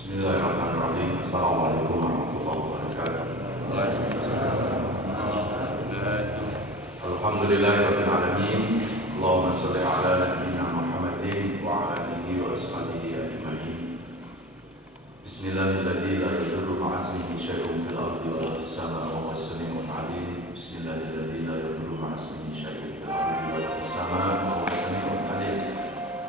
Bismillahirrahmanirrahim. Assalamualaikum warahmatullahi wabarakatuh. Alhamdulillahirabbil alamin. Allahumma shalli ala nabiyyina Muhammadin wa ala alihi wa ashabihi ajmain. Bismillahirrahmanirrahim. La yadurru ma'a ismihi syai'un fil ardi wa la fis samaa'i wa huwas samii'ul 'aliim. Bismillahirrahmanirrahim. La yadurru ma'a ismihi syai'un fil ardi wa la fis samaa'i wa huwas samii'ul 'aliim.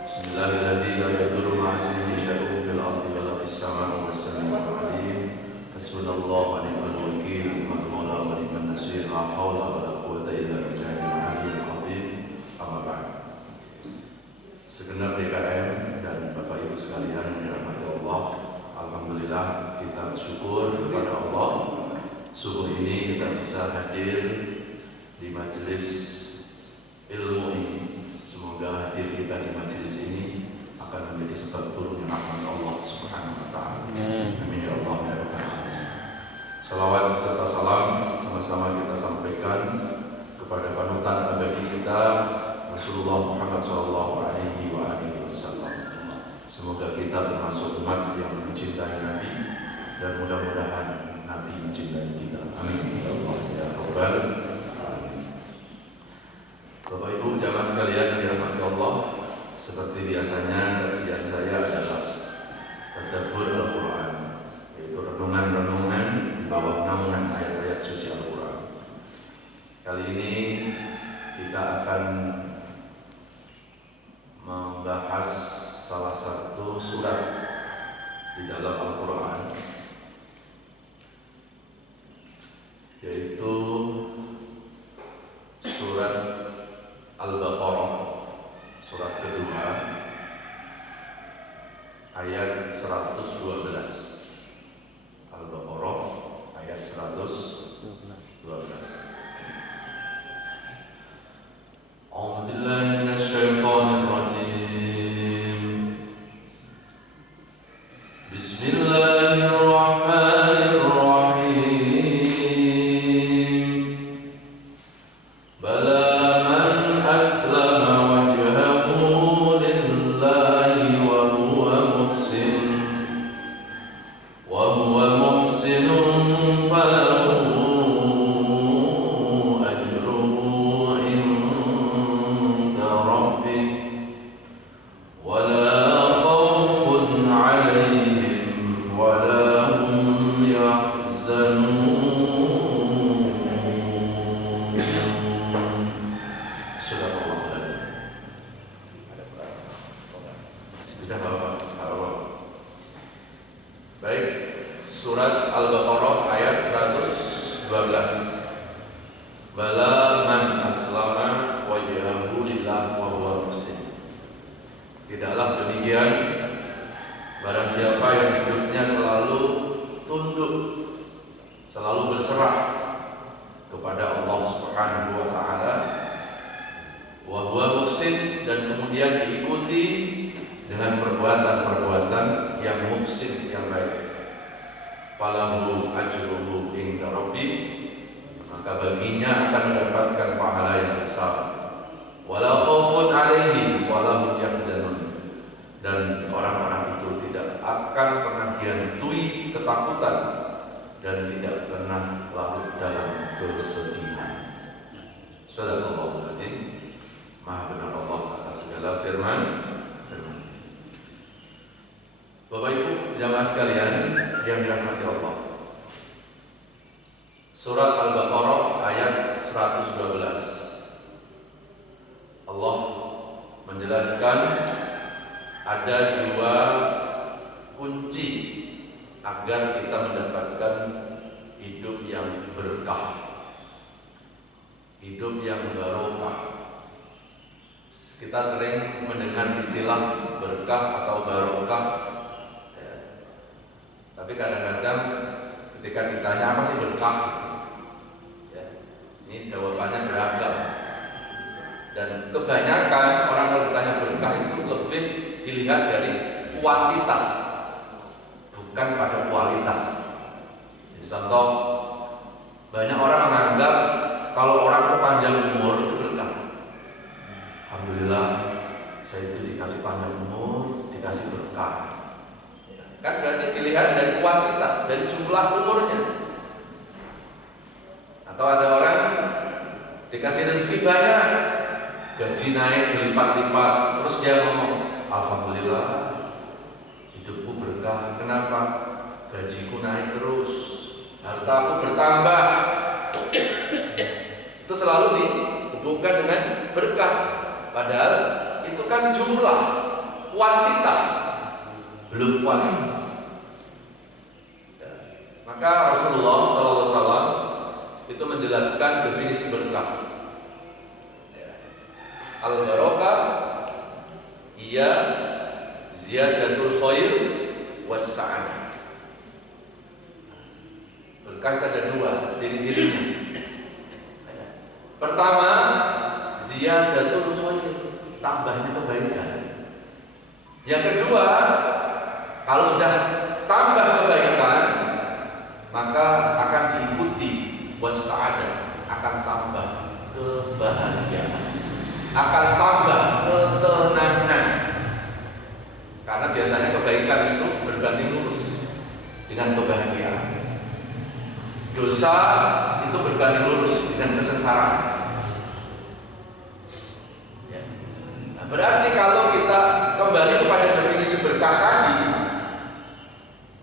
Bismillahirrahmanirrahim. La yadurru ma'a ismihi syai'un fil ardi wa la fis samaa'i wa huwas samii'ul 'aliim. Hasbunallahu wa ni'mal wakeel, ni'mal mawla wa ni'man nasiir. La haula wa la quwwata illa billahil 'aliyyil 'azhim. Amma ba'd. Segenap DKM dan Bapak Ibu sekalian yang dirahmati Allah, alhamdulillah kita bersyukur kepada Allah. Subuh ini kita bisa hadir di majelis ilmu ini. Semoga hadir kita di majelis ini akan menjadi sebab turunnya rahmat Allah Subhanahu wa taala. Amin ya Allah ya Rabbal alamin. Salawat serta salam sama-sama kita sampaikan kepada panutan abadi kita Rasulullah Muhammad sallallahu alaihi wa alihi wasallam. Semoga kita termasuk umat yang mencintai Nabi dan mudah-mudahan Nabi mencintai kita. Amin ya Allah ya Rabbal alamin. Bapak Ibu jamaah sekalian yang dirahmati Allah, seperti biasanya kajian saya adalah tadabbur Al-Quran, yaitu renungan-renungan di bawah naungan ayat-ayat suci Al-Quran. Kali ini kita akan membahas salah satu surat di dalam Al-Quran, yaitu surat Al-Baqarah, surat kedua, ayat 112. Al-Baqarah ayat 112. A'udzu billahi minasy syaithanir rajim. Bismillahirrahmanirrahim. Bala man aslama wajhahu lillahi wa huwa muhsinun falahu ajruhu inda rabbih wa la khawfun 'alaihim wa la hum yahzanun. Baik, surat Al-Baqarah ayat 112. Bala man aslama wajhahu lillah wa huwa muhsin. Tidaklah demikian, barang siapa yang hidupnya selalu tunduk, selalu berserah kepada Allah Subhanahu wa taala, wa huwa muhsin, dan kemudian diikuti dengan perbuatan-perbuatan yang muhsin, yang baik. Falahu ajruhu inda rabbih, maka baginya akan mendapatkan pahala yang besar. Wala khaufun 'alaihim wala hum yahzanun, dan orang-orang itu tidak akan pernah dihantui ketakutan dan tidak pernah larut dalam kesedihan. Shadaqallahu adzim. Maha benar Allah atas segala firman. Bapak Ibu jamaah sekalian yang dirahmati Allah, surat Al-Baqarah ayat 112, Allah menjelaskan ada dua kunci agar kita mendapatkan hidup yang berkah, hidup yang barokah. Kita sering mendengar istilah berkah atau barokah, tapi kadang-kadang ketika ditanya apa sih berkah, ini jawabannya beragam. Dan kebanyakan orang kalau ditanya berkah itu lebih dilihat dari kuantitas, bukan pada kualitas. Jadi contoh, banyak orang menganggap kalau orang berpanjang umur itu berkah. Alhamdulillah, saya itu dikasih panjang umur, dikasih berkah. Kan berarti dilihat dari kuantitas, dari jumlah umurnya. Atau ada orang dikasih rezeki banyak, gaji naik berlipat-lipat, terus dia ngomong, alhamdulillah hidupku berkah. Kenapa? Gajiku naik terus, hartaku bertambah. Itu selalu dihubungkan dengan berkah. Padahal itu kan jumlah, kuantitas, belum kualitas. Maka Rasulullah SAW itu menjelaskan definisi berkah. Al-barakah ia ziyadatul khair was sa'adah. Berkah itu ada dua ciri-cirinya. Pertama, ziyadatul khair, tambahnya kebaikan. Yang kedua, kalau sudah tambah kebaikan, maka akan diikuti was-sa'adah, akan tambah kebahagiaan, akan tambah ketenangan. Karena biasanya kebaikan itu berbanding lurus dengan kebahagiaan. Dosa itu berbanding lurus dengan kesengsaraan. Nah, berarti kalau kita kembali kepada definisi berkah tadi,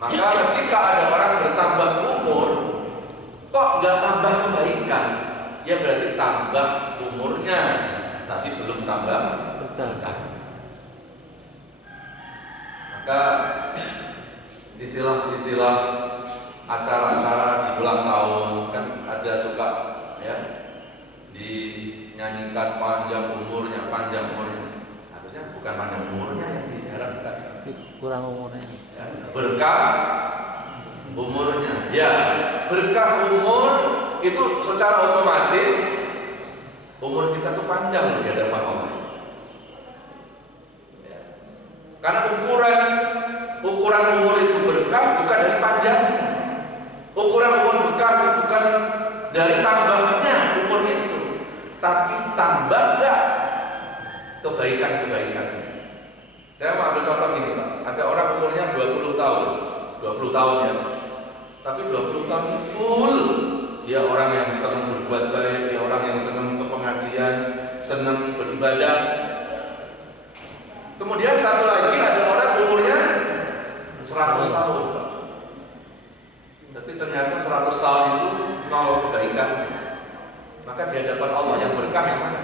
maka ketika ada orang bertambah umur, kok nggak tambah kebaikan? Ya berarti tambah umurnya, tapi belum tambah berkah. Maka istilah-istilah acara-acara di ulang tahun kan ada suka ya dinyanyikan panjang umurnya. Harusnya bukan panjang umurnya yang diharapkan, kurang umurnya. Ya, berkah umurnya. Ya, berkah umur itu secara otomatis umur kita tuh panjang di hadapan Allah. Ya. Karena ukuran umur itu berkah bukan dari panjangnya. Ukuran umur berkah itu bukan dari tambahnya umur itu, tapi tambah enggak kebaikan-kebaikan. Saya mau ambil contoh gini Pak, ada orang umurnya 20 tahun ya, tapi 20 tahun ini full. Dia orang yang senang berbuat baik, dia orang yang senang ke pengajian, senang beribadah. Kemudian satu lagi ada orang umurnya 100 tahun Pak. Tapi ternyata 100 tahun itu nol kebaikan. Maka di hadapan Allah yang berkah yang mana?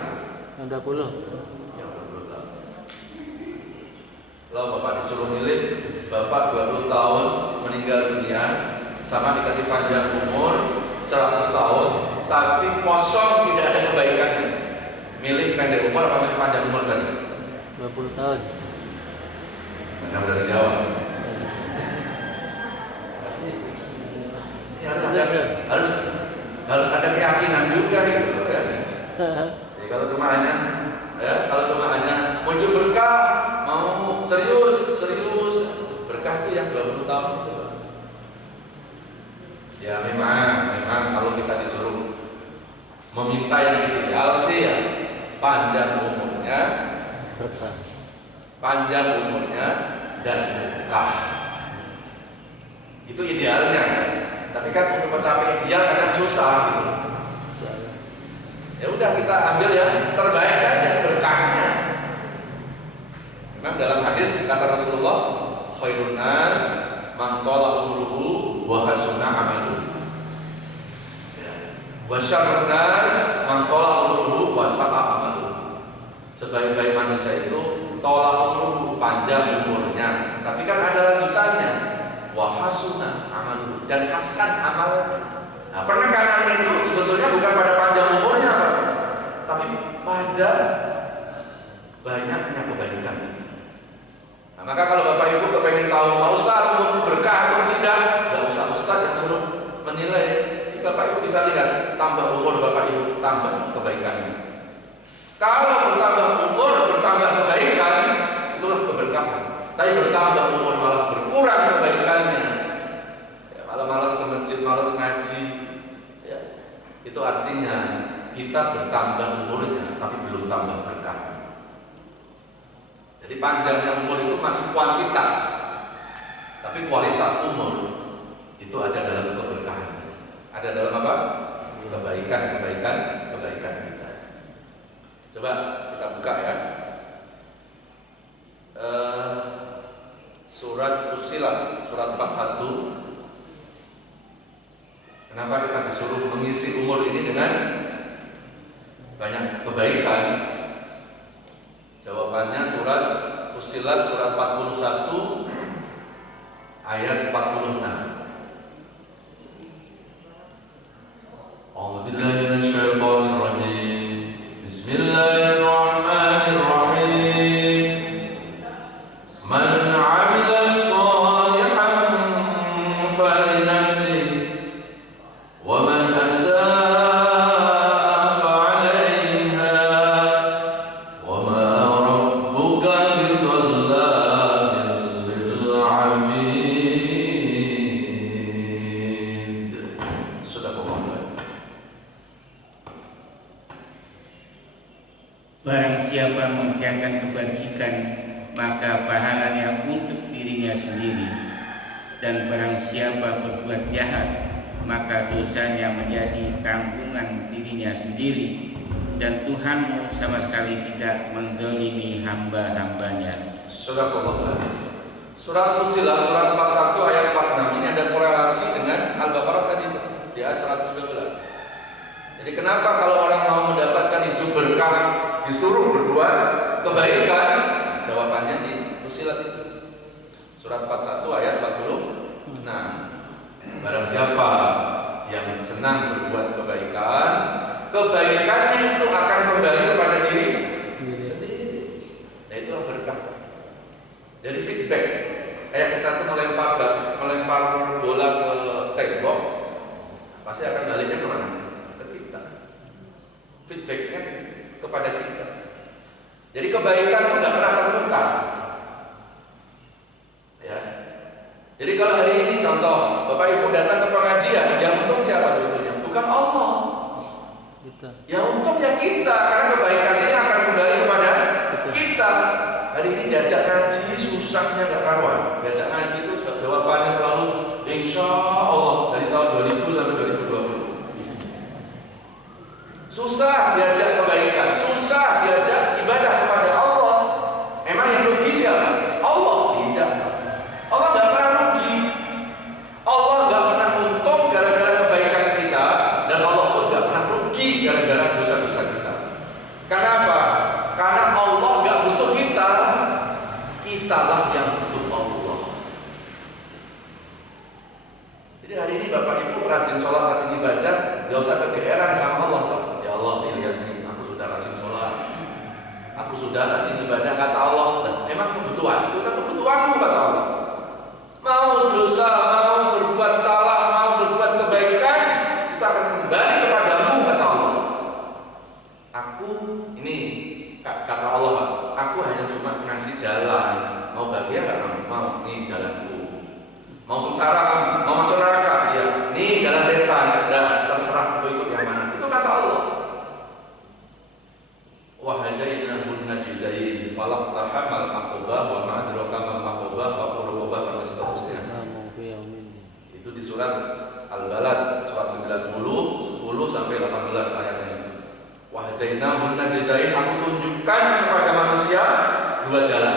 Yang 20. Yang 20 tahun. Kalau Bapak disuruh milih, Bapak 20 tahun meninggal dunia sama dikasih panjang umur 100 tahun, tapi kosong tidak ada kebaikannya. Milih pendek umur apa milih panjang umur tadi? 20 tahun. Karena udah dijawab. Harus ada keyakinan juga gitu kan. Jadi kalau cuma hanya muncul berkah, mau serius berkah itu yang 20 tahun itu. Ya memang kalau kita disuruh meminta yang ideal sih ya panjang umurnya dan berkah. Itu idealnya. Tapi kan untuk mencapai ideal kadang susah gitu. Ya udah kita ambil yang terbaik saja, berkahnya. Memang dalam hadis kata Rasulullah, khairun nas man tala umruhu wa hasuna amaluhu. Wa syarrun nas man tala umruhu wa sa'a amaluhu. Sebaik-baik manusia itu tala umruhu, panjang umurnya. Tapi kan ada lanjutannya. Wa hasuna amaluhu, dan hasan amalnya. Nah, penekanannya itu sebetulnya bukan pada panjang umurnya Pak, tapi pada banyaknya kebaikan. Nah, maka kalau Bapak Ibu kepengen tahu Pak Ustaz umurku berkah atau tidak, nggak usah Ustaz yang suruh menilai. Bapak Ibu bisa lihat, tambah umur Bapak Ibu, tambah kebaikannya. Kalau bertambah umur, bertambah kebaikan, itulah keberkahan. Tapi bertambah umur malah berkurang kebaikannya, ya, malah malas ke masjid, malas ngaji, ya, itu artinya kita bertambah umurnya tapi belum tambah berkah. Jadi panjangnya umur itu masih kuantitas, tapi Tapi kualitas umur itu ada dalam keberkahan. Ada dalam apa? Kebaikan kita. Coba kita buka ya. Surat Fussilat, surat 41. Kenapa kita disuruh mengisi umur ini dengan banyak kebaikan? Jawabannya surat Fussilat surat 41 ayat 46. A'udzubillahi minasyaitonir rajim. Bismillahirrahmanirrahim. Man 'amila shalihan falinafsihi wa man asaa fa'alayha wa ma rabbuka bidhallamin lil 'abid. Sadaqallahu. Barang siapa mengerjakan kebajikan, maka pahalanya untuk dirinya sendiri. Dan barang siapa berbuat jahat, maka dosanya menjadi tanggungan dirinya sendiri. Dan Tuhanmu sama sekali tidak menzalimi hamba-hambanya. Sadaqallahu. Surat Fussilat surat 41 ayat 46 ini ada korelasi dengan Al-Baqarah tadi di ayat 112. Jadi kenapa kalau orang mau mendapatkan hidup berkah disuruh berbuat kebaikan? Jawabannya di Fussilat itu. Surat 41 ayat 40. Nah, barang siapa yang senang berbuat kebaikan, kebaikannya itu akan kembali kepada diri sendiri. Nah, itulah berkah. Jadi feedback, kayak kita tuh melempar bola ke tembok, pasti akan baliknya kemana? Ke kita. Feedbacknya kepada kita. Jadi kebaikan itu nggak pernah tertukar. Ya. Jadi kalau hari ini contoh, Bapak Ibu datang ke pengajian, yang untung siapa sebetulnya? Bukan Allah. Yang untung ya kita, karena kebaikan ini akan kembali kepada kita. Hari ini diajak ngaji susahnya nggak karuan. Diajak ngaji itu jawabannya selalu Insya Allah dari tahun 2000 sampai 2020. Susah diajak kebaikan, susah diajak ibadah kepada Allah. Emang yang rugi siapa? Allah tidak. Allah nggak pernah rugi. Allah nggak pernah untung gara-gara kebaikan kita, dan Allah pun nggak pernah rugi gara-gara dosa-dosa kita. Kenapa? Karena Allah nggak butuh kita, kitalah yang butuh Allah. Jadi hari ini Bapak Ibu rajin sholat, rajin ibadah, nggak usah kegeeran sama Allah. Ya Allah, nih lihat nih, aku sudah rajin sholat, aku sudah rajin ibadah, kata Allah. Nah, memang kebutuhan, itu kan kebutuhanmu kata Allah. Mau dosa, mau berbuat salah, mau berbuat kebaikan, itu akan kembali kepadamu kata Allah. Aku ini kata Allah, aku hanya cuma ngasih jalan. Mau bahagia nggak kamu? Mau, nih jalanku. Mau sengsara kamu? Mau masuk neraka? Ya, nih jalan setan. Dan terserah aku ikut yang mana. Itu kata Allah. Wahadainahun najdain falaqtahamal aqabah wa ma adraka mal aqabah faqurubah sampai seterusnya. Itu di surat Al-Balad surat 90 10 sampai 18 ayatnya. Wahadainahun najdain, aku tunjukkan kepada manusia dua jalan.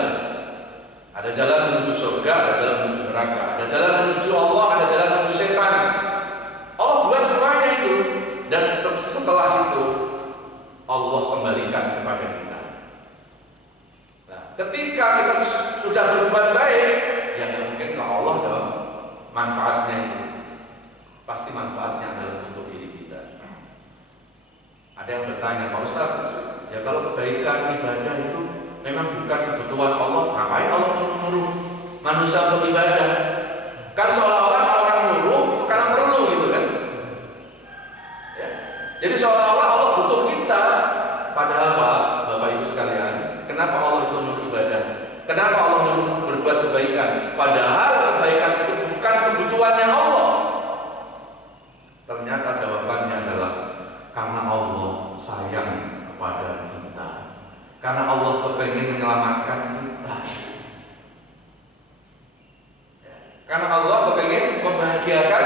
Ada jalan menuju surga, ada jalan menuju neraka, ada jalan menuju Allah, ada jalan menuju setan. Allah buat semuanya itu, dan setelah itu Allah kembalikan kepada kita. Nah, ketika kita sudah berbuat baik, ya nggak mungkin ke Allah dong. Manfaatnya itu pasti manfaatnya adalah untuk diri kita. Ada yang bertanya, Pak Ustaz, ya kalau kebaikan ibadah itu memang bukan kebutuhan Allah, ngapain Allah nyuruh manusia untuk ibadah? Kan seolah-olah kalau orang nyuruh itu karena perlu gitu kan? Ya. Jadi seolah-olah Allah butuh kita. Padahal Pak, Bapak Ibu sekalian, kenapa Allah itu nyuruh ibadah? Kenapa Allah nyuruh berbuat kebaikan? Padahal kebaikan itu bukan kebutuhannya Allah. Ternyata jawabannya adalah karena Allah sayang kepada kita. Karena Allah kepengen menyelamatkan kita. Karena Allah kepengen membahagiakan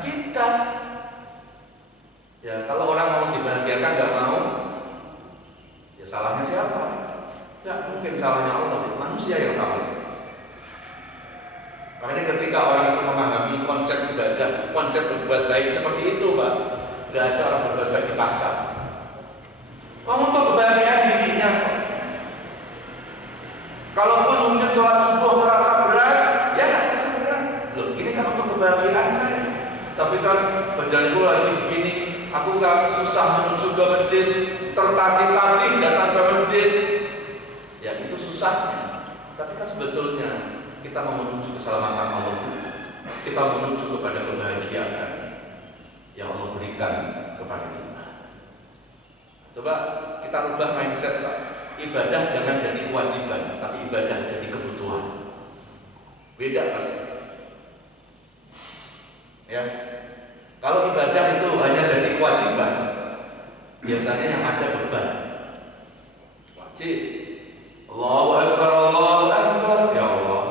kita. Ya, kalau orang mau dibahagiakan nggak mau, ya salahnya siapa? Nggak mungkin salahnya Allah, manusia yang salah. Makanya ketika orang itu memahami konsep ibadah, konsep berbuat baik seperti itu, Pak, nggak ada orang berbuat baik dipaksa. Untuk kebahagiaan dirinya. Kalaupun mungkin sholat subuh terasa berat, ya nggak terasa berat. Loh, ini kan untuk kebahagiaan saya. Tapi kan badanku lagi begini, aku nggak susah menuju ke masjid, tertatih-tatih datang ke masjid. Ya itu susahnya. Tapi kan sebetulnya kita mau menuju keselamatan Allah. Kita menuju kepada kebahagiaan yang Allah berikan kepada kita. Coba kita rubah mindset, Pak. Ibadah jangan jadi kewajiban, tapi ibadah jadi kebutuhan. Beda pasti. Ya. Kalau ibadah itu hanya jadi kewajiban, biasanya yang ada beban. Wajib. Allahu Akbar, Allahu Akbar. Ya Allah.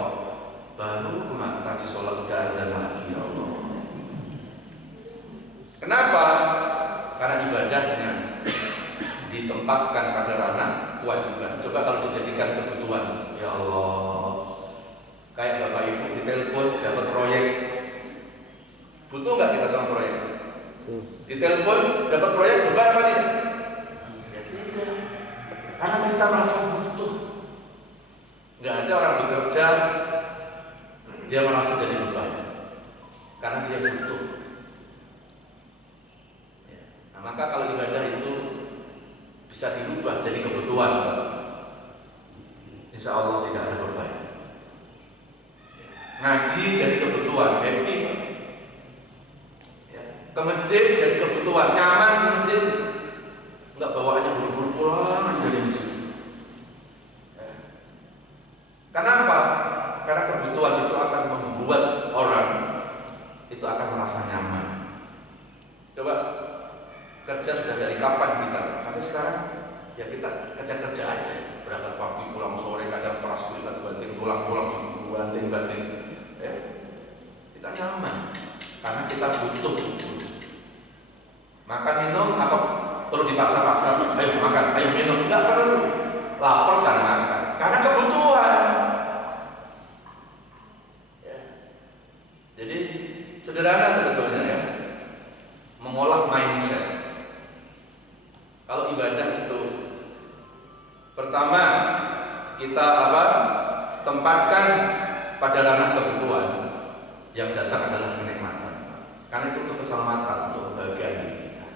Baru tadi sholat udah azan lagi, ya Allah. Kenapa? Karena ibadahnya ditempatkan pada ranah kewajiban. Coba kalau dijadikan kebutuhan, ya Allah. Kayak Bapak Ibu ditelepon dapat proyek, butuh nggak kita sama proyek? Ditelepon dapat proyek, beban apa tidak? Ya tidak. Karena kita merasa butuh. Nggak ada orang bekerja dia merasa jadi beban, karena dia butuh. Ya. Nah, maka kalau ibadah itu bisa dirubah jadi kebutuhan, insya Allah tidak ada beban. Ngaji jadi kebutuhan, happy. Ya. Ke masjid jadi kebutuhan, nyaman di masjid, nggak bawaannya buru-buru pulang dari masjid. Ya. Kenapa? Karena kebutuhan itu akan membuat orang itu akan merasa nyaman. Coba kerja sudah dari kapan kita sampai sekarang? Ya kita kerja aja. Berangkat pagi pulang sore, kadang peras kuliah banting pulang banting. Ya. Kita nyaman karena kita butuh. Makan minum apa perlu dipaksa-paksa? Ayo makan, ayo minum, nggak perlu. Lapar jangan makan karena kebutuhan. Jadi sederhana sebetulnya ya, mengolah mindset. Kalau ibadah itu pertama kita tempatkan pada ranah kebutuhan, yang datang adalah kenikmatan. Karena itu untuk keselamatan, untuk kebahagiaan diri kita.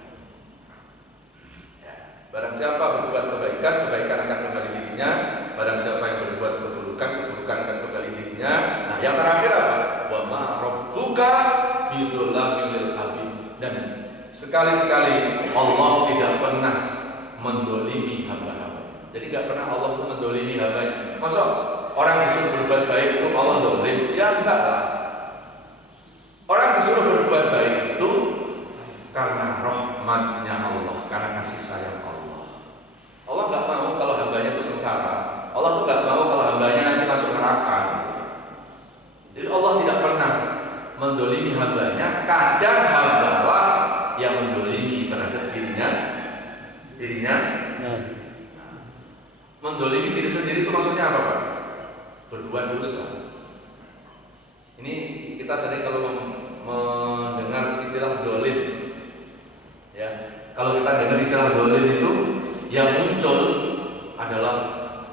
Ya. Barang siapa berbuat kebaikan, kebaikan akan kembali dirinya. Barang siapa yang berbuat keburukan, keburukan akan kembali dirinya. Nah, yang terakhir apa? Wa ma rabbuka bidzalamil lil abid. Dan sekali-sekali Allah tidak pernah mendolimi hamba-hamba. Jadi tidak pernah Allah itu mendolimi hambanya. Masa orang disuruh berbuat baik itu Allah dolim? Ya enggak lah. Orang disuruh berbuat baik itu karena rahmatnya Allah, karena kasih sayang Allah. Allah nggak mau kalau hambanya itu sengsara. Allah tuh nggak mau kalau hambanya nanti masuk neraka. Jadi Allah tidak pernah mendolimi hambanya. Kadang hambalah yang mendolimi terhadap dirinya. Mendolimi diri sendiri itu maksudnya apa, Pak? Berbuat dosa. Ini kita sering kalau mendengar istilah dolim, ya. Kalau kita dengar istilah dolim itu yang muncul adalah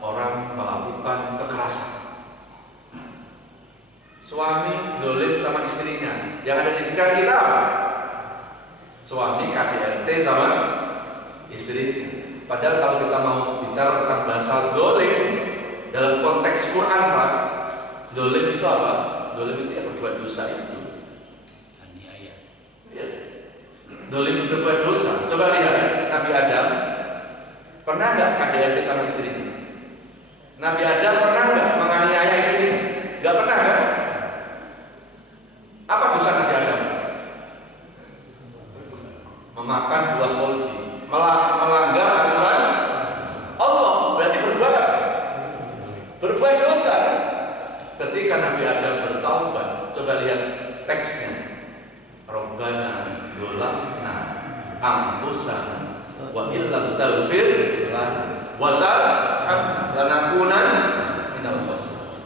orang melakukan kekerasan. Suami dolim sama istrinya. Yang ada di pikiran kita apa? Suami KDRT sama istrinya. Padahal kalau kita mau bicara tentang bahasa dolim dalam konteks Quran, Pak, dolim itu apa? Dolim itu ya berbuat dosa itu. Aniaya. Ya. Dolim itu berbuat dosa. Coba lihat Nabi Adam pernah nggak KDRT sama istrinya? Nabi Adam pernah nggak menganiaya istrinya? Nggak pernah kan? Apa dosa Nabi Adam? Memakan buah holdi, melanggar aturan Allah, berarti berbuat dosa. Ketika Nabi Adam bertaubat, Coba lihat teksnya. Rabbana dzalamna anfusana wa illam taghfir lana wa tarhamna lanakunanna minal khasirin.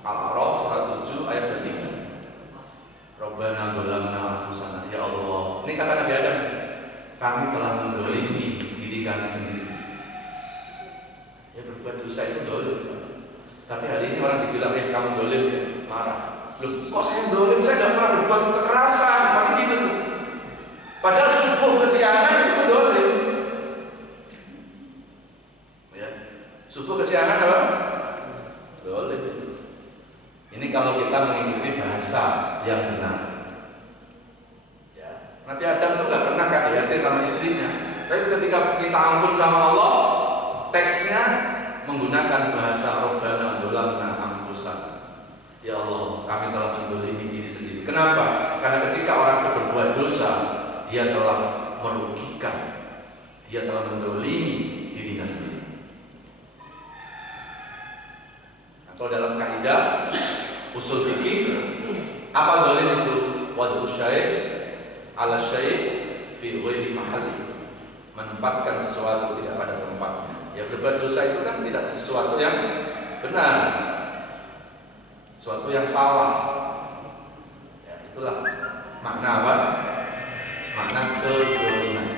Al-A'raf surat 7 ayat 3. Rabbana dzalamna anfusana, ya Allah. Ini kata Nabi Adam, kami telah mendolimi diri kami sendiri. Ya, berbuat dosa itu dolim. Tapi hari ini orang dibilang, kamu dolim ya, marah. Loh, kok saya dolim? Saya nggak pernah berbuat kekerasan, pasti gitu tuh. Padahal subuh kesiangan itu dolim. Ya, subuh kesiangan apa? Dolim. Ini kalau kita mengikuti bahasa yang benar. Ya, Nabi Adam tuh nggak pernah KDRT sama istrinya. Tapi ketika kita ampun sama Allah, teksnya menggunakan bahasa Rabbana dzalamna anfusana. Ya Allah, kami telah mendolimi diri sendiri. Kenapa? Karena ketika orang itu berbuat dosa, dia telah merugikan, dia telah mendolimi dirinya sendiri. Nah, kalau dalam kaidah usul fikih, apa dolim itu? Wad'u syai' ala syai' fi ghairi mahalli. Menempatkan sesuatu tidak pada tempatnya. Ya, berbuat dosa itu kan tidak sesuatu yang benar, sesuatu yang salah. Ya, itulah makna apa? Makna kedoliman.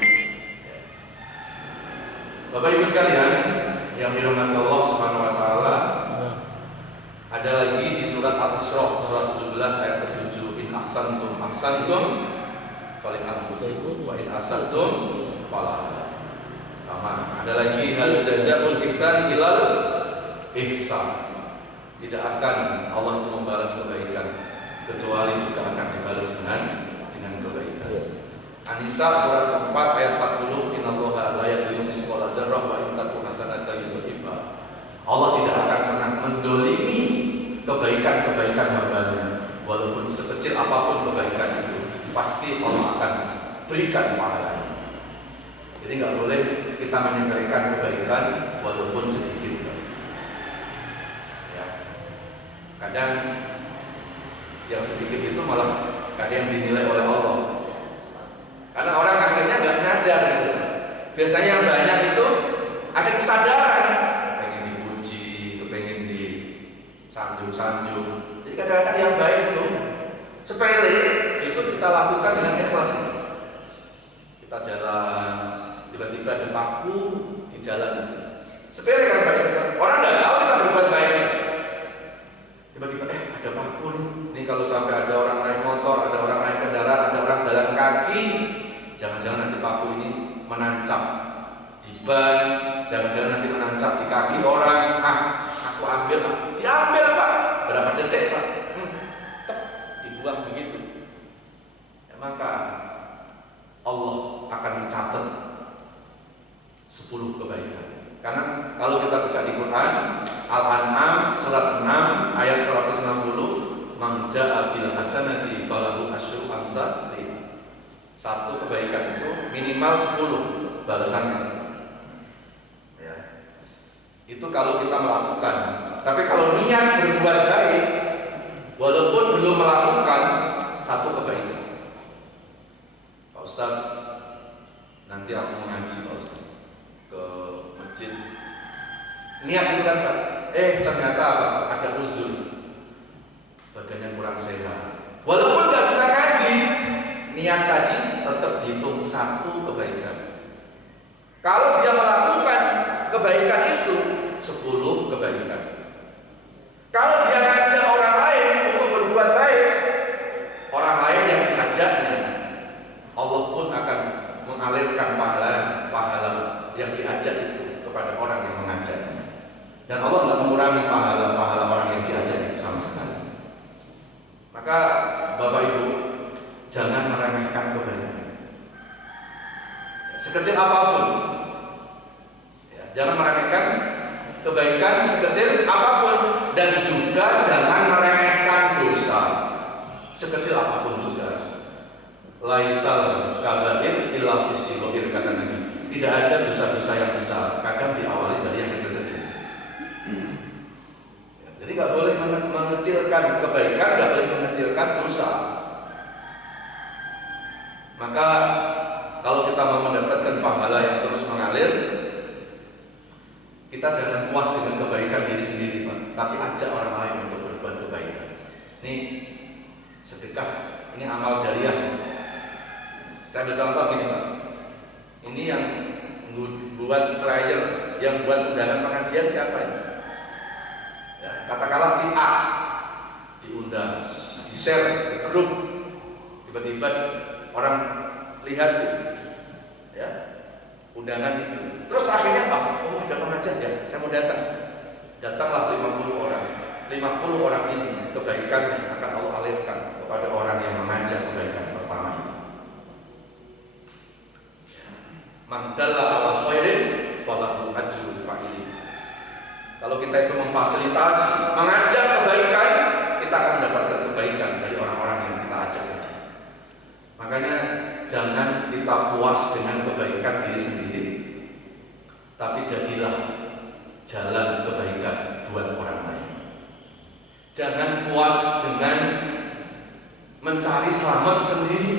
Bapak Ibu sekalian yang dirahmati Allah Subhanahu wa taala, ada lagi di surat Al-Isra surat 17 ayat 7, in ahsantum ahsantum fali anfusikum wa in asatum falah. Ada lagi hal jazaa'ul ihsan ilal ihsan. Tidak akan Allah itu membalas kebaikan kecuali juga akan dibalas dengan kebaikan. An-Nisa surat keempat ayat 40, innallaha la yadhlimu mithqala dzarrah wa in taku hasanatan yudhifha. Allah tidak akan pernah mendolimi kebaikan-kebaikan hamba-Nya. Walaupun sekecil apapun kebaikan itu, pasti Allah akan berikan pahalanya. Jadi nggak boleh kita menyepelekan kebaikan walaupun sedikit. Ya. Kadang yang sedikit itu malah kadang dinilai oleh Allah. Karena orang akhirnya nggak nyadar gitu. Biasanya yang banyak itu ada kesadaran, pengen dipuji, kepengen disanjung-sanjung. Jadi kadang-kadang yang baik itu sepele, justru kita lakukan dengan ikhlas. Kita jalan, tiba-tiba ada paku di jalan itu. Sepele kan Pak itu kan. Orang nggak tahu kita berbuat baik. Tiba-tiba ada paku nih. Ini kalau sampai ada orang naik motor, ada orang naik kendaraan, ada orang jalan kaki, jangan-jangan nanti paku ini menancap di ban, jangan-jangan nanti menancap di kaki orang. Aku ambil, diambil Pak. Berapa detik Pak? Dibuang begitu. Ya, maka Allah akan mencatat 10 kebaikan. Karena kalau kita buka di Quran Al-An'am surat 6 ayat 160, man jaa bil hasanati falahu asyru amsalih. Satu kebaikan itu minimal 10 balasannya. Ya. Itu kalau kita melakukan. Tapi kalau niat berbuat baik walaupun belum melakukan, satu kebaikan. Pak Ustaz, nanti aku mengaji Pak Ustaz ke masjid. Niat itu kan Pak. Ternyata apa? Ada uzur, badannya kurang sehat. Walaupun nggak bisa ngaji, niat tadi tetap dihitung satu kebaikan. Kalau dia melakukan kebaikan itu 10 kebaikan. Kalau dia ngajak orang lain untuk berbuat baik, orang lain yang diajaknya, Allah pun akan mengalirkan pahala yang diajak itu kepada orang yang mengajaknya. Dan Allah tidak mengurangi pahala orang yang diajak itu sama sekali. Maka Bapak Ibu, jangan meremehkan kebaikan. Sekecil apapun, ya, jangan meremehkan kebaikan sekecil apapun, dan juga jangan meremehkan dosa sekecil apapun juga. Laisal kabair illa fis-sighir, kata Nabi. Tidak ada dosa-dosa yang besar, kadang diawali dari yang kecil-kecil. Ya, jadi nggak boleh mengecilkan kebaikan, nggak boleh mengecilkan dosa. Maka kalau kita mau mendapatkan pahala yang terus mengalir, kita jangan puas dengan kebaikan diri sendiri, Pak, tapi ajak orang lain untuk berbuat kebaikan. Ini sedekah, ini amal jariah. Saya ambil contoh gini, Pak. Ini yang buat flyer, yang buat undangan pengajian siapa ini? Ya, katakanlah si A diundang, di-share di grup, tiba-tiba orang lihat ya undangan itu, terus akhirnya oh ada pengajian ya, saya mau datang. Datanglah 50 orang. 50 orang ini kebaikannya akan Allah alirkan kepada orang yang mengajak kebaikan pertama itu. Man dalla ala khairin falahu ajrul fa'ilin. Kalau kita itu memfasilitasi, mengajak kebaikan, kita akan mendapatkan kebaikan dari orang-orang yang kita ajak. Makanya jangan kita puas dengan kebaikan diri sendiri, tapi jadilah jalan kebaikan buat orang lain. Jangan puas dengan mencari selamat sendiri,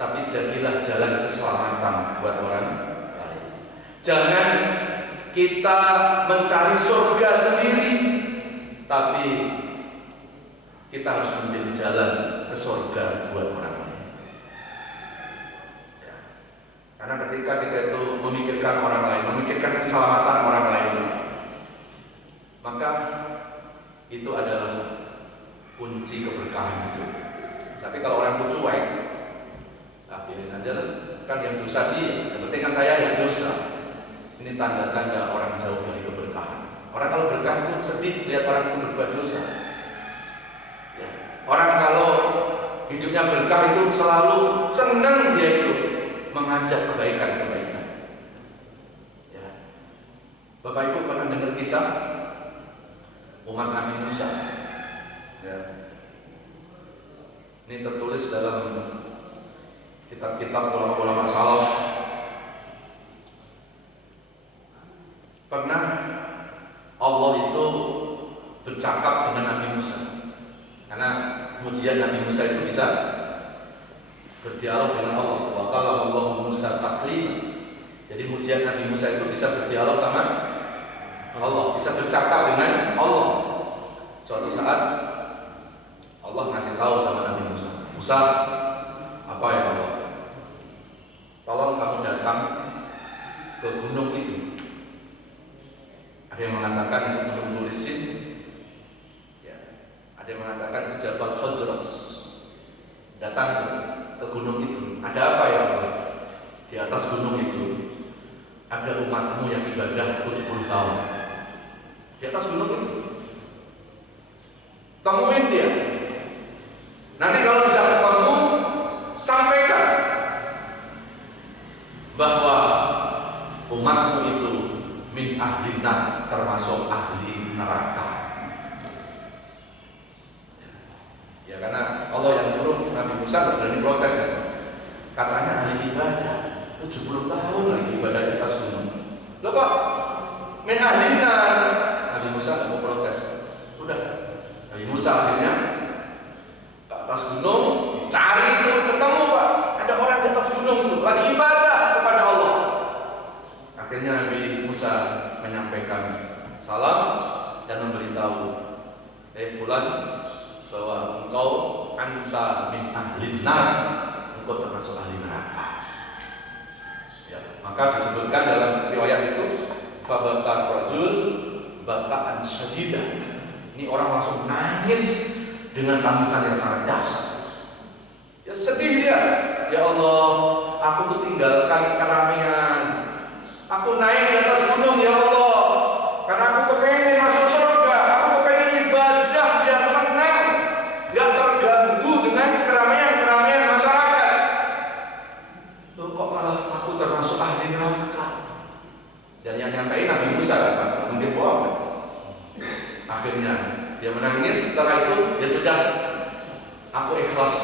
tapi jadilah jalan keselamatan buat orang lain. Jangan kita mencari surga sendiri, tapi kita harus menjadi jalan ke surga buat orang lain. Ya. Karena ketika kita itu memikirkan orang lain, memikirkan keselamatan orang lain, maka itu adalah kunci keberkahan hidup. Tapi kalau orang itu cuek, biarin aja lah, kan yang dosa dia, yang penting kan saya yang dosa. Ini tanda-tanda orang jauh dari keberkahan. Orang kalau berkah itu sedih lihat orang itu berbuat dosa. Ya. Orang kalau hidupnya berkah itu selalu senang dia itu mengajak kebaikan-kebaikan. Ya. Bapak Ibu pernah dengar kisah umat Nabi Musa? Ya. Ini tertulis dalam kitab-kitab ulama-ulama salaf. Pernah Allah itu bercakap dengan Nabi Musa, karena ujian Nabi Musa itu bisa berdialog dengan Allah. Wa kallallahu Musa taklima. Jadi ujian Nabi Musa itu bisa berdialog sama Allah, bisa bercakap dengan Allah. Suatu saat Allah ngasih tahu sama Nabi Musa, Musa, apa ya Allah? Tolong kamu datang ke gunung itu. Ada yang mengatakan itu gunung Tulisin, ya. Ada yang mengatakan itu Jabal Khajras. Datang ke gunung itu. Ada apa ya Allah? Di atas gunung itu ada umatmu yang ibadah 70 tahun. Di atas gunung itu temuin dia. Nanti kalau sudah ketemu, sampaikan bahwa umatmu itu min ahli nar, termasuk ahli neraka. Ya, karena Allah yang nyuruh Nabi Musa berani protes kan. Katanya ahli ibadah 70 tahun lagi ibadah di atas gunung. Loh kok min ahli nar? Nabi Musa nggak mau protes. Udah, Nabi Musa akhirnya ke atas gunung, cari itu, ketemu Pak, ada orang di atas gunung itu lagi ibadah kepada Allah. Akhirnya Nabi Musa menyampaikan salam dan memberitahu, fulan, bahwa engkau anta min ahli nar, engkau termasuk ahli neraka. Ya, maka disebutkan dalam riwayat itu, fabaka rajul bakaan syadidah. Ini orang langsung nangis dengan tangisan yang sangat dahsyat. Ya sedih dia. Ya Allah, aku tinggalkan keramaian. Aku naik di atas gunung ya Allah, karena aku kepengen masuk surga. Aku kepengen ibadah biar tenang, gak terganggu dengan keramaian masyarakat. Loh kok malah aku termasuk ahli neraka? Dan yang nyampein Nabi Musa kan, mungkin bohong. Akhirnya dia menangis. Setelah itu ya sudah, aku ikhlas.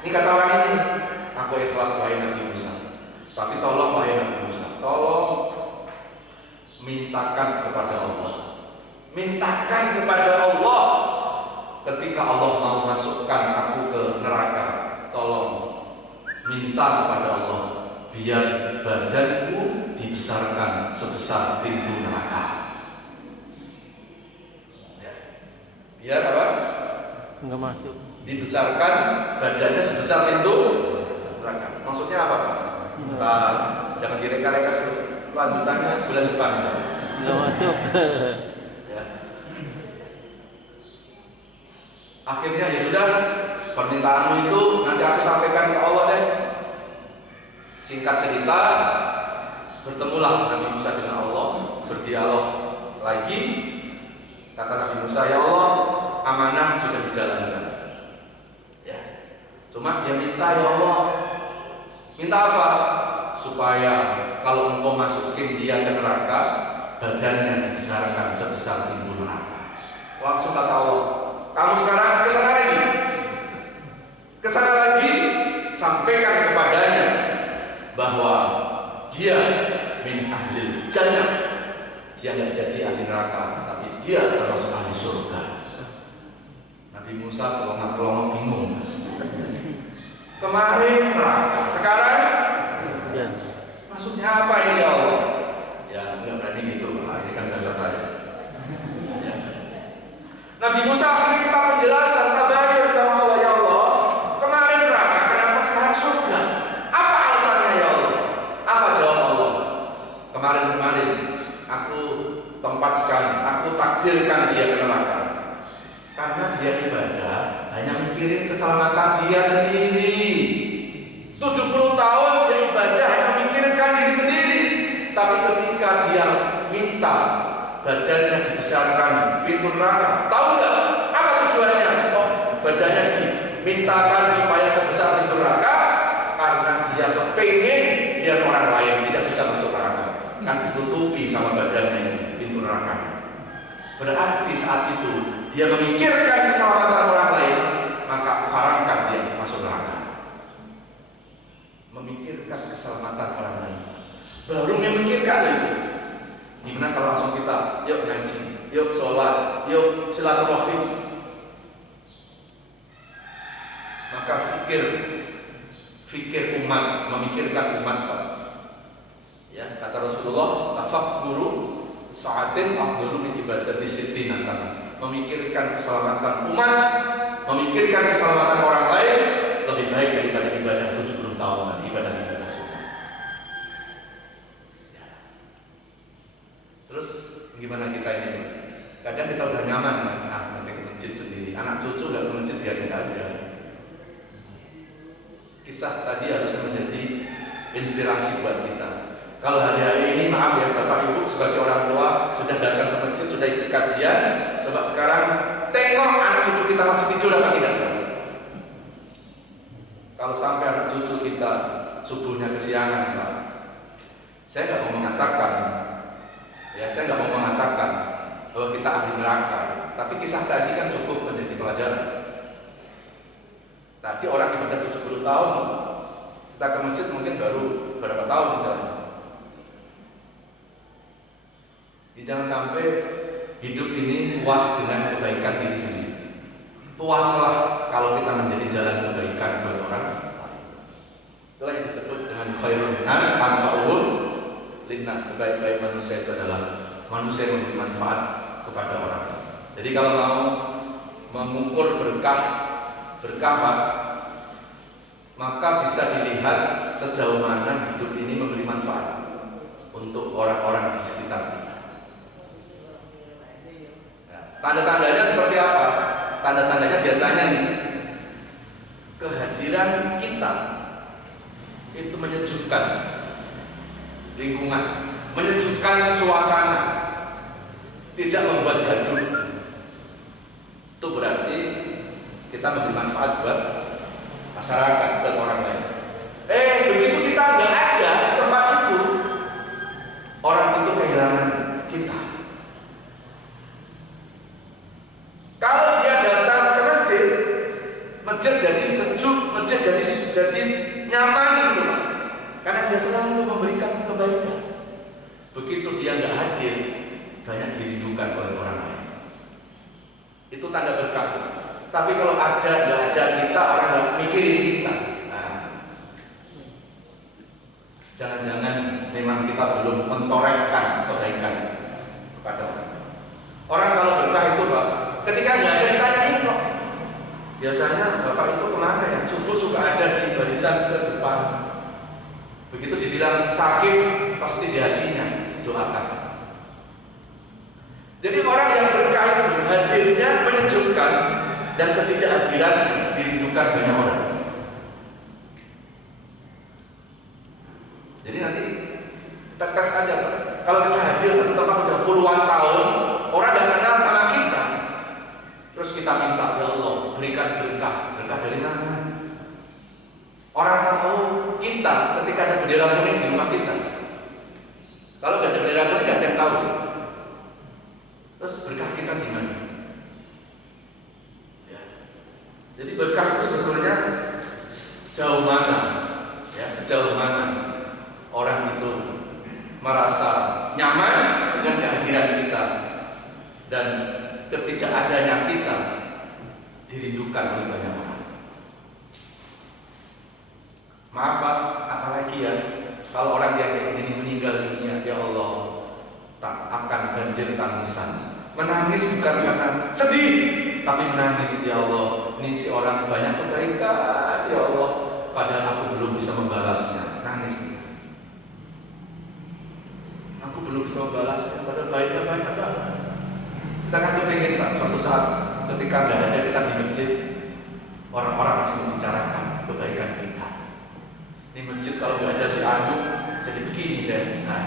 Ini kata orang ini, aku ikhlas wahai Nabi Musa. Tapi tolong wahai Nabi Musa, tolong mintakan kepada Allah. Mintakan kepada Allah ketika Allah mau masukkan aku ke neraka, tolong minta kepada Allah biar badanku dibesarkan sebesar pintu neraka. Ya. Biar apa? Enggak masuk. Dibesarkan badannya sebesar pintu neraka. Maksudnya apa? Bentar, jangan direka-reka dulu. Lanjutannya bulan depan. Enggak masuk. Ya. Akhirnya ya sudah, permintaanmu itu nanti aku sampaikan ke Allah deh. Singkat cerita, bertemulah Nabi Musa dengan Allah, berdialog lagi. Kata Nabi Musa, ya Allah, amanah sudah dijalankan. Ya. Cuma dia minta, ya Allah, minta apa? Supaya kalau engkau masukin dia ke neraka, badannya dibesarkan sebesar pintu neraka. Langsung kata Allah, kamu sekarang kesana lagi, kesana lagi, sampaikan kepadanya bahwa dia min ahli jannah, dia nggak jadi ahli neraka, tapi dia termasuk ahli surga. Nabi Musa pelongo-pelongo bingung. Kemarin neraka, sekarang Ya. maksudnya apa ini ya Allah? Ya nggak berani gitu, ini kan bahasa saya. Ya. Nabi Musa akhirnya kita penjelasan tabayun sama Allah, ya Allah, kemarin neraka, kenapa sekarang surga? Apa alasannya ya Allah? Apa jawab Allah? Kemarin aku tempatkan, aku takdirkan dia ke neraka karena dia ibadah hanya mikirin keselamatan dia sendiri. 70 tahun dia ibadah hanya memikirkan diri sendiri. Tapi ketika dia minta badannya dibesarkan pintu neraka, tahu nggak apa tujuannya? Oh, badannya dimintakan supaya sebesar pintu neraka karena dia kepengen biar orang lain tidak bisa masuk neraka. Kan ditutupi sama badannya ini pintu neraka. Berarti saat itu dia memikirkan keselamatan orang lain, maka haramkan dia masuk neraka. Memikirkan keselamatan orang lain, baru memikirkan itu. Gimana kalau langsung kita, yuk ngaji, yuk sholat, yuk silaturahim. Maka fikir umat, memikirkan umat, Pak. Ya, kata Rasulullah, tafakkuru sa'atin afdalu min ibadati sittina sana. Memikirkan keselamatan umat, memikirkan keselamatan orang lain lebih baik daripada ibadah 70 tahun ibadah sunnah. Ya. Terus gimana kita ini? Kadang kita udah nyaman, nanti ke masjid sendiri. Anak cucu nggak ke masjid biarin saja. Kisah tadi harus menjadi inspirasi buat kita. Kalau hari-hari ini, maaf ya Bapak Ibu sebagai orang tua sudah datang ke masjid, sudah ikut kajian, coba sekarang tengok anak cucu kita masih tidur apa tidak sekarang. Kalau sampai anak cucu kita subuhnya kesiangan, Pak, saya nggak mau mengatakan, ya saya nggak mau mengatakan bahwa kita ahli neraka, tapi kisah tadi kan cukup menjadi pelajaran. Tadi orang ibadah 70 tahun, kita ke masjid mungkin baru berapa tahun istilahnya. Jangan sampai hidup ini puas dengan kebaikan diri sendiri. Puaslah kalau kita menjadi jalan kebaikan buat orang. Itulah yang disebut dengan khairun nas anfa'uhum linnas. Sebaik-baik manusia itu adalah manusia yang memberi manfaat kepada orang. Jadi kalau mau mengukur berkah Pak, maka bisa dilihat sejauh mana hidup ini memberi manfaat untuk orang-orang di sekitar kita. Tanda-tandanya seperti apa? Tanda-tandanya biasanya nih, kehadiran kita itu menyejukkan lingkungan, menyejukkan suasana, tidak membuat gaduh. Itu berarti kita memberi manfaat buat masyarakat, buat orang lain. Begitu kita nggak ada di tempat itu, orang itu kehilangan kita. Kalau dia datang ke masjid jadi sejuk, masjid jadi nyaman gitu Pak. Karena dia selalu memberikan kebaikan. Begitu dia nggak hadir, banyak dirindukan oleh orang lain. Itu tanda berkah. Tapi kalau ada nggak ada kita, orang nggak mikirin kita. Nah, jangan-jangan memang kita belum mentorehkan kebaikan kepada orang. Orang kalau berkah itu Pak, ketika nggak ada ditanyain kok. Biasanya Bapak itu kemana ya? Subuh suka ada di barisan ke depan. Begitu dibilang sakit, pasti di hatinya doakan. Jadi orang yang berkah itu hadirnya menyejukkan dan ketidakhadiran dirindukan banyak orang. Jadi nanti kita tes aja Pak. Kalau kita hadir satu tempat sudah puluhan tahun, orang nggak kenal sama kita. Terus kita minta, ya Allah berikan berkah. Berkah dari mana? Orang tahu kita ketika ada bendera kuning di rumah kita. Kalau nggak ada bendera kuning nggak ada yang tahu. Terus berkah kita di mana? Ya. Jadi berkah itu sebetulnya sejauh mana, ya sejauh mana orang itu merasa nyaman dengan kehadiran kita dan ketika adanya kita dirindukan oleh banyak orang. Maaf Pak, apalagi ya kalau orang yang ini meninggal dunia, ya Allah tak akan banjir tangisan. Menangis bukan karena sedih, tapi menangis, ya Allah ini si orang banyak kebaikan, ya Allah padahal aku belum bisa membalasnya. Nangis. Aku belum bisa membalasnya, padahal baiknya banyak banget. Kita kan kepengen Pak, suatu saat ketika nggak ada kita di masjid, orang-orang masih membicarakan kebaikan kita. Ini masjid kalau nggak ada si Anu, jadi begini deh. Nah,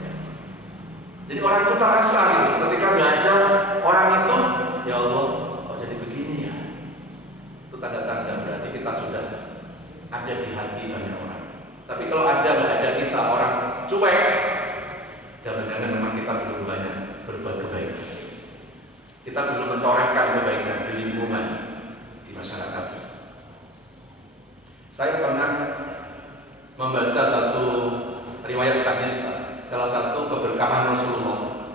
ya. Jadi orang itu terasa gitu, ketika nggak ada orang itu, ya Allah, kok jadi begini ya? Itu tanda-tanda berarti kita sudah ada di hati banyak orang. Tapi kalau ada nggak ada kita, orang cuek, jangan-jangan memang kita belum banyak berbuat kebaikan. Kita belum mentorehkan kebaikan di lingkungan, di masyarakat. Saya pernah membaca satu riwayat hadis, salah satu keberkahan Rasulullah.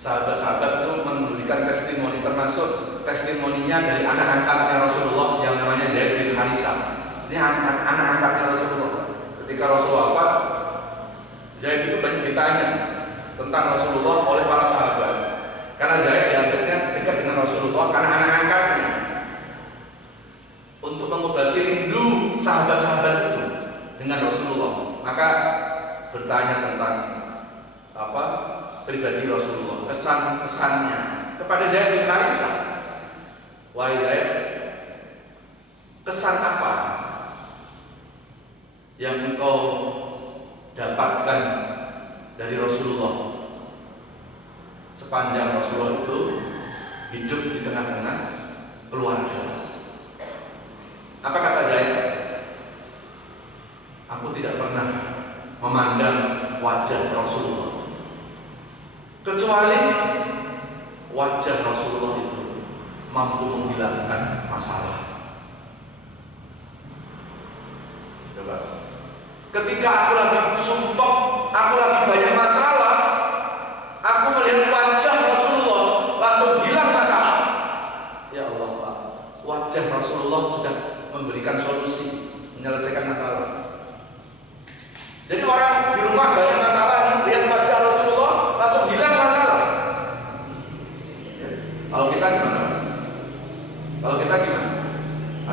Sahabat-sahabat itu memberikan testimoni, termasuk testimoninya dari anak angkatnya Rasulullah yang namanya Zaid bin Harisah. Ini anak angkatnya Rasulullah. Ketika Rasulullah wafat, Zaid itu banyak ditanya tentang Rasulullah oleh para sahabat. Karena Zaid dianggapnya dekat dengan Rasulullah karena anak angkatnya. Untuk mengobati rindu sahabat-sahabat itu dengan Rasulullah, maka bertanya tentang pribadi Rasulullah, kesan-kesannya kepada Zaid bin Harisah. Wahai Zaid, kesan apa yang engkau dapatkan dari Rasulullah sepanjang Rasulullah itu hidup di tengah-tengah keluarga? Apa kata Zaid? Aku tidak pernah memandang wajah Rasulullah kecuali wajah Rasulullah itu mampu menghilangkan masalah. Coba. Ketika aku lagi sumpah, aku lagi banyak masalah, aku melihat wajah Rasulullah langsung hilang masalah. Ya Allah Pak, wajah Rasulullah sudah memberikan solusi, menyelesaikan masalah. Jadi orang di rumah banyak masalah, lihat wajah Rasulullah langsung hilang masalah. Kalau kita gimana? Kalau kita gimana?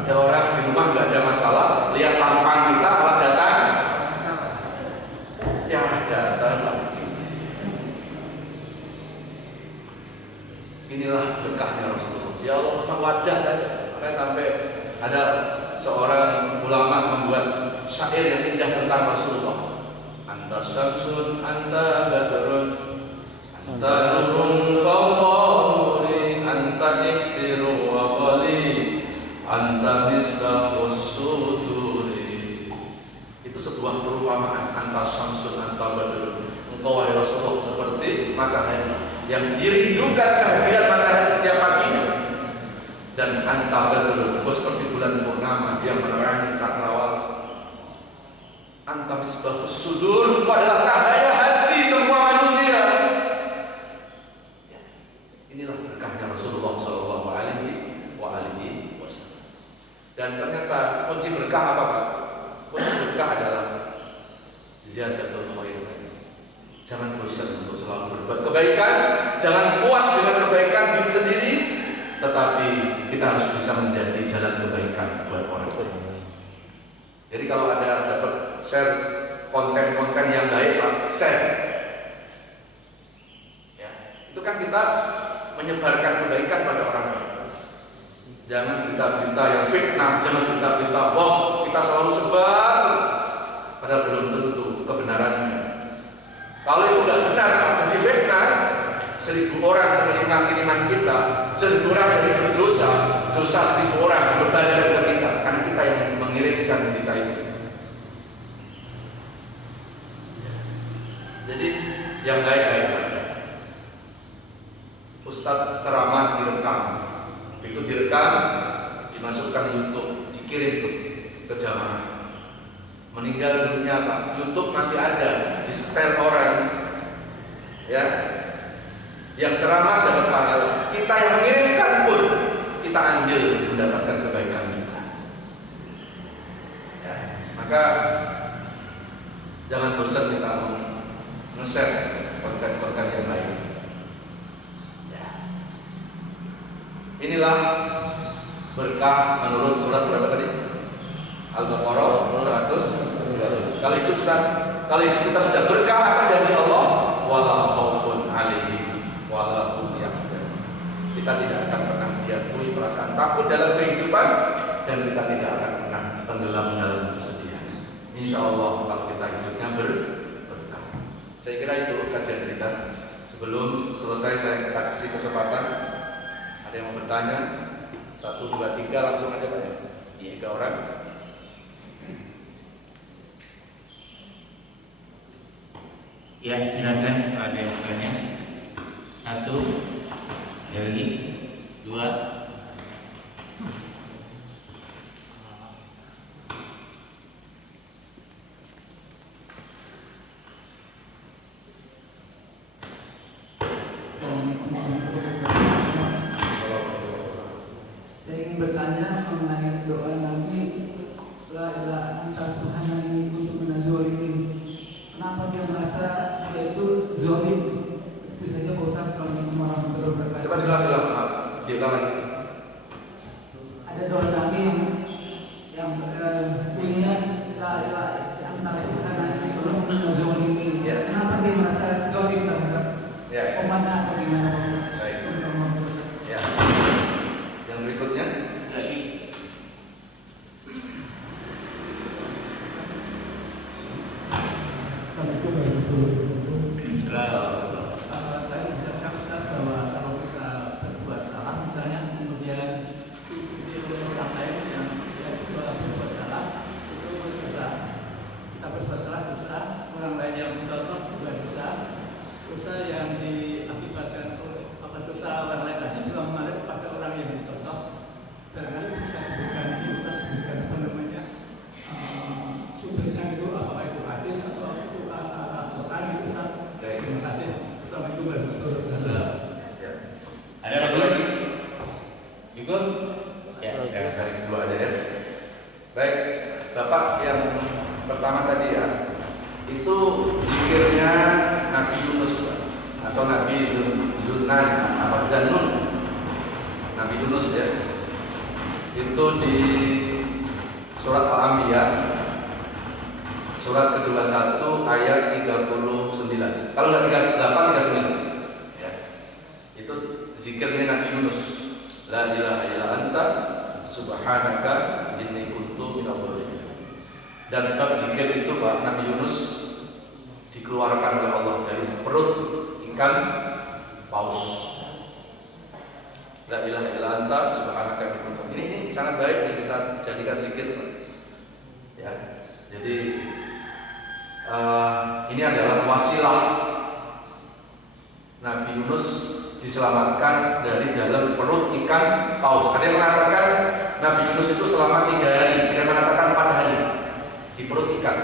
Ada orang di rumah nggak ada masalah, lihat tampang kita malah datang. Ya datang lagi. Inilah berkahnya Rasulullah. Ya Allah, cuma wajah saja. Makanya sampai ada seorang ulama membuat syair yang indah tentang Rasulullah. Anta syamsun, anta badrun, anta nurun fawqa nuri, anta iksiru wa qali, anta misbahus suduri. Itu sebuah perumpamaan. Anta syamsun, anta badrun. Engkau wahai Rasulullah seperti matahari yang dirindukan kehadiran matahari setiap paginya. Dan anta badrun, engkau seperti bulan purnama yang menerangi cakrawala. Anta misbahus sudur, engkau adalah cahaya hati semua manusia. Ya. Inilah berkahnya Rasulullah SAW. Dan ternyata kunci berkah apa Pak? Kunci berkah adalah ziyadatul khair. Jangan bosan untuk selalu berbuat kebaikan, jangan puas dengan kebaikan diri sendiri, tetapi kita harus bisa menjadi jalan kebaikan buat orang lain. Jadi kalau ada dapat share konten-konten yang baik Pak, share. Ya, itu kan kita menyebarkan kebaikan pada orang lain. Jangan berita-berita yang fitnah, jangan berita-berita bohong, kita selalu sebar terus, padahal belum tentu kebenarannya. Kalau itu nggak benar, jadi fitnah, 1000 orang menerima kiriman kita, 1000 orang jadi berdosa, dosa 1000 orang berbalik ke kita, karena kita yang mengirimkan berita itu. Jadi yang baik-baik aja. Ustadz ceramah direkam, itu direkam, dimasukkan YouTube, dikirim ke jamaah. Meninggal dunia Pak, YouTube masih ada, di-setel orang, ya. Yang ceramah dapat pahala, kita yang mengirimkan pun kita ambil mendapatkan kebaikan kita. Ya, maka jangan bosan kita nge-share konten-konten yang baik. Ya. Inilah berkah menurut surat berapa tadi? Al-Baqarah 100. Kalau itu kita sudah berkah akan janji Allah, wala khaufun alaihim wala hum yahzanun. Kita tidak akan pernah diakui perasaan takut dalam kehidupan, dan kita tidak akan pernah tenggelam dalam kesedihan. Insya Allah kalau kita hidupnya berkah. Saya kira itu kajian kita. Sebelum selesai saya kasih kesempatan, ada yang mau bertanya? 1, 2, 3 langsung aja Pak ya. 3 orang. Ya, silakan ada yang bertanya. 1, ada lagi, 2. Saya ingin bertanya mengenai doa Nabi, la ilaha anta subhanaka kuntu minaz zalimin. Kenapa dia merasa dia itu zalim? Itu saja Pak Ustaz. Assalamualaikum warahmatullahi wabarakatuh. Coba diulang lagi. Ada doa Nabi yang bunyinya la ilaha anta subhanaka kuntu minaz zalimin. Kenapa dia merasa zalim Pak Ustaz? Ya. Komandan atau gimana? Baik. Ya. Yang berikutnya. Lagi. Tadi sudah sampaikan bahwa kalau kita berbuat salah, misalnya kemudian orang lain yang dia juga berbuat salah, itu dosa. Kita berbuat salah dosa, orang lain yang mencontoh juga dosa. Dosa yang diakibatkan oleh dosa orang lain tadi juga mengalir pada orang yang dicontoh. Barangkali bisa diberikan apa namanya, sumbernya itu apa itu hadis atau itu Al-Quran itu Ustaz. Terima kasih. Assalamualaikum warahmatullahi wabarakatuh. Ada lagi? Cukup? Ya, Yang dari kedua aja ya. Baik, Bapak yang pertama tadi ya, itu zikirnya Nabi Yunus atau Nabi Zunan apa Zanun, Nabi Yunus ya. Itu di surat Al-Anbiya surat ke-21 ayat 39. Kalau nggak 38, 39 ya. Itu zikirnya Nabi Yunus, la ilaha illa anta subhanaka inni kuntu minadh dhalimin. Dan sebab zikir itu Pak, Nabi Yunus dikeluarkan oleh Allah dari perut ikan paus. La ilaha illa anta subhanaka inni kuntu. Ini sangat baik yang kita jadikan zikir Pak. Ya. Jadi ini adalah wasilah Nabi Yunus diselamatkan dari dalam perut ikan paus. Ada yang mengatakan Nabi Yunus itu selama 3 hari, ada yang mengatakan 4 hari di perut ikan.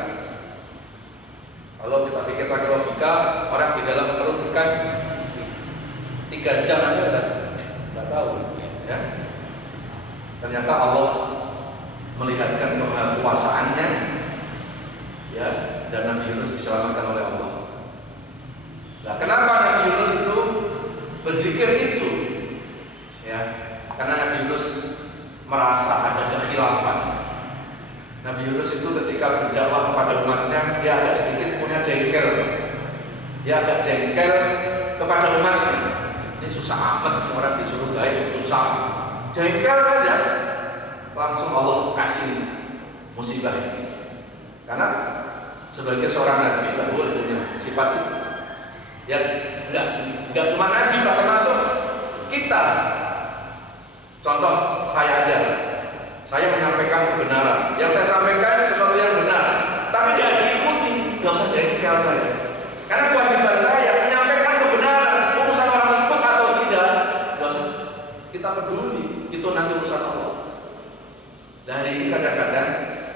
Kalau kita pikir pakai logika, orang di dalam perut ikan 3 jam aja nggak tahu, ya. Ternyata Allah melihatkan kemahakuasaannya, ya, dan Nabi Yunus diselamatkan oleh Allah. Nah, kenapa Nabi Yunus itu berzikir itu? Ya, karena Nabi Yunus merasa ada kekhilafan. Nabi Yunus itu ketika berdakwah kepada umatnya, dia agak sedikit punya jengkel. Dia agak jengkel kepada umatnya. Ini susah amat, orang disuruh baik susah. Jengkel aja, langsung Allah kasih musibah ini. Karena sebagai seorang nabi tidak boleh punya sifat itu. Ya, enggak cuma nabi, Pak, termasuk kita. Contoh saya aja. Saya menyampaikan kebenaran. Yang saya sampaikan sesuatu yang benar, tapi tidak diikuti, nggak usah jengkel saya. Karena kewajiban saya menyampaikan kebenaran. Urusan orang ikut atau tidak, nggak usah kita peduli. Itu nanti urusan Allah. Nah, hari ini kadang-kadang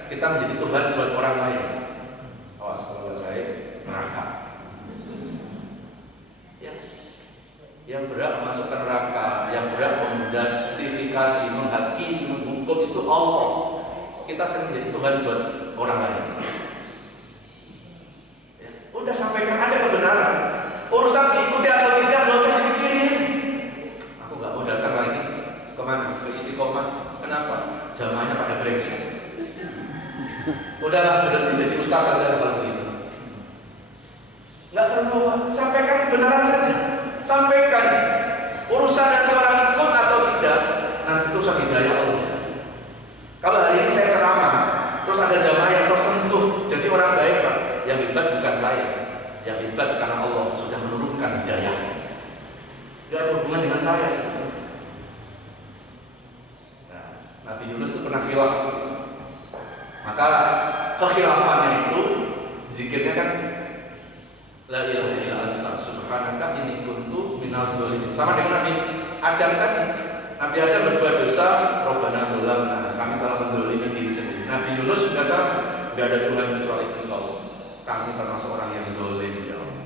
kita menjadi Tuhan buat orang lain. Awas kalau nggak baik, neraka. Ya. Yang berhak masuk ke neraka, yang berhak menjustifikasi, menghakimi, menghukum itu Allah. Kita sering jadi Tuhan buat orang lain. Ya. Udah sampaikan aja kebenaran. Urusan diikuti atau tidak nggak usah dipikirin. Aku nggak mau datang lagi kemana? Ke Istiqomah. Kenapa? Jamaahnya pada brengsek. Udahlah, berhenti jadi ustaz saja kalau begitu. Nggak perlu, sampaikan kebenaran saja. Sampaikan. Urusan nanti orang ikut atau tidak, nanti itu urusan hidayah Allah. Kalau hari ini saya ceramah, terus ada jamaah yang tersentuh, jadi orang baik, Pak. Yang hebat bukan saya, yang hebat karena Allah sudah menurunkan hidayah. Tidak ada hubungan dengan saya sebetulnya. Nah, Nabi Yunus itu pernah khilaf. Maka kekhilafannya itu zikirnya kan la ilaha illa anta subhanaka inni kuntu minadz dzalimin. Sama dengan Nabi Adam kan, Nabi Adam berbuat dosa, Rabbana dzalamna, kami telah menzalimi diri sendiri. Nabi Yunus juga sama, tidak ada Tuhan kecuali Engkau. Kami termasuk orang yang zalim, ya Allah.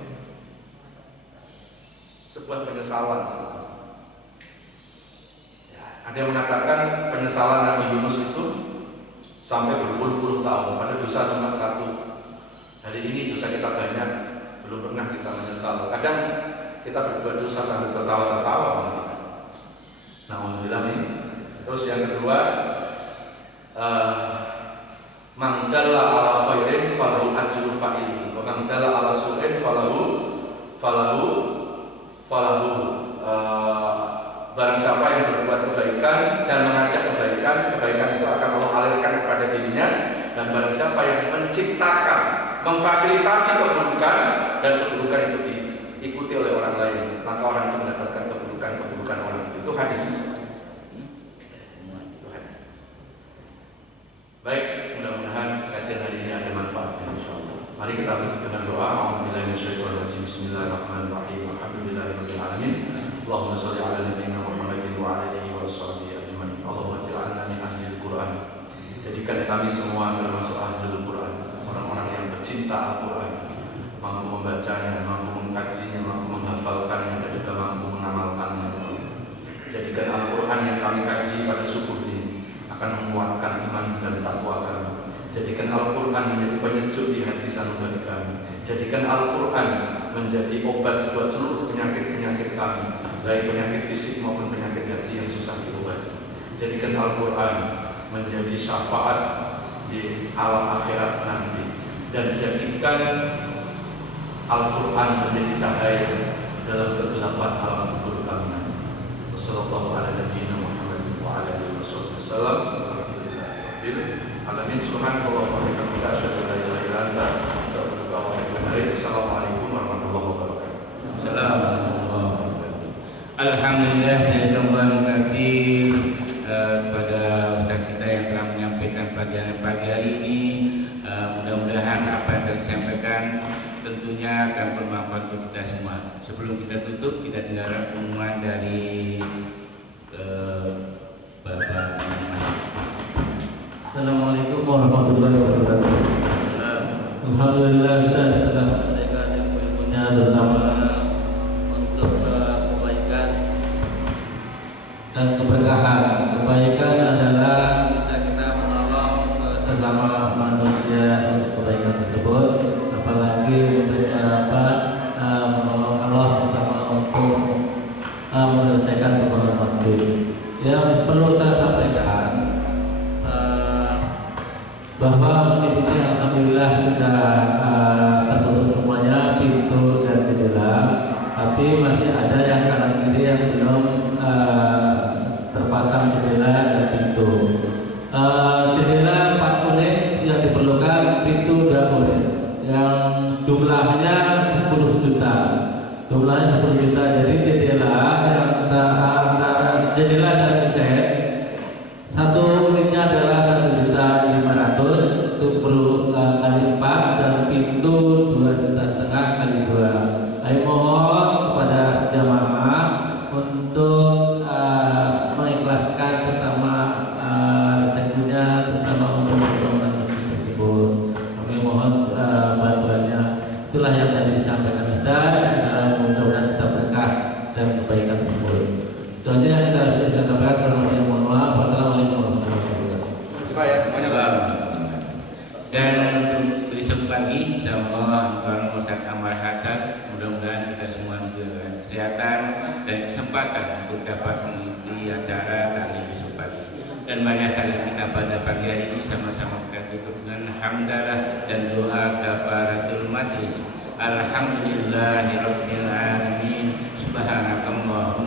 Sebuah penyesalan. Ya, ada yang mengatakan penyesalan Nabi Yunus itu sampai berpuluh-puluh tahun, pada dosa cuma satu. Hari ini dosa kita banyak, belum pernah kita menyesal. Kadang kita berbuat dosa sambil tertawa-tertawa. Nah, alhamdulillah nih. Terus yang kedua, man dalla ala khairin falahu ajru fa'ilihi, wa man dalla ala su'in falahu barang siapa yang berbuat kebaikan dan mengajak kebaikan, kebaikan itu akan Allah alirkan kepada dirinya. Dan barang siapa yang menciptakan, memfasilitasi keburukan, dan keburukan itu diikuti oleh orang lain, maka orang itu mendapatkan keburukan orang itu. Itu hadis. Itu hadis. Baik, mudah-mudahan kajian hari ini ada manfaatnya, insyaallah. Mari kita tutup dengan doa. A'udzubillahi minasyaitonirrajim. Bismillahirrahmanirrahim. Alhamdulillahirabbil alamin. Allahumma shalli ala nabiyyina Muhammadin wa ala alihi wa sahbihi ajmain. Allahumma ij'alna min ahlil Qur'an. Jadikan kami semua termasuk ahlul Quran, orang-orang yang pecinta Al-Quran, mampu membacanya, mampu mengkajinya, mampu menghafalkannya, dan juga mampu mengamalkannya. Jadikan Al-Quran yang kami kaji pada subuh ini akan menguatkan iman dan takwa kami. Jadikan Al-Quran menjadi penyejuk di hati sanubari kami. Jadikan Al-Quran menjadi obat buat seluruh penyakit-penyakit kami, baik penyakit fisik maupun penyakit hati yang susah diobati. Jadikan Al-Quran menjadi syafaat di alam akhirat nanti, dan jadikan Al-Quran menjadi cahaya dalam kegelapan alam kubur kami. Wassalamualaikum warahmatullahi wabarakatuh. Alamin. Subhanallah wa bihamdihi, asyhadu an la ilaha illa anta, astaghfiruka wa atubu ilaik. Assalamualaikum warahmatullahi wabarakatuh. Alhamdulillah, saya Tuhan kathir kepada Ustaz kita yang telah menyampaikan pagi hari ini. Mudah-mudahan apa yang telah disampaikan tentunya akan bermanfaat untuk kita semua. Sebelum kita tutup, kita dengar pengumuman dari Bapak Muhammad. Assalamualaikum warahmatullahi wabarakatuh. Alhamdulillah, kita telah memberikan ilmunya bersama untuk kebaikan dan keberkahan. Kebaikan adalah bisa kita menolong masjid. Yang perlu saya sampaikan bahwa masjid ini alhamdulillah sudah tertutup semuanya pintu dan jendela, tapi masih ada yang kanan kiri yang belum terpasang jendela dan pintu. Jendela 4 unit yang diperlukan, pintu 2 unit yang jumlahnya 10 juta. Jumlahnya 10 juta. Jadi jendela yang antara jendela dan kusen, 1 unitnya adalah 1.500.000, itu perlu kali 4, dan pintu 2,5 juta kali 2. Saya mohon kepada jamaah untuk mengikhlaskan bersama rezekinya, terutama untuk pembangunan masjid tersebut. Kami mohon bantuannya. Itulah yang tadi disampaikan Ustaz. Mudah-mudahan kita berkah dan kebaikan tersebut. Itu aja yang kita bisa sampaikan. Mohon maaf. Wassalamualaikum warahmatullahi wabarakatuh. Supaya semuanya Dan besok pagi insyaallah Tuan Ustaz Amar Hasan, mudah-mudahan kita semua diberikan kesehatan dan kesempatan untuk dapat mengikuti acara kali besok pagi. Dan banyak kali kita pada pagi hari ini sama-sama kita tutup dengan hamdalah dan doa kafaratul majlis. Alhamdulillahirabbil alamin. Subhanakallahumma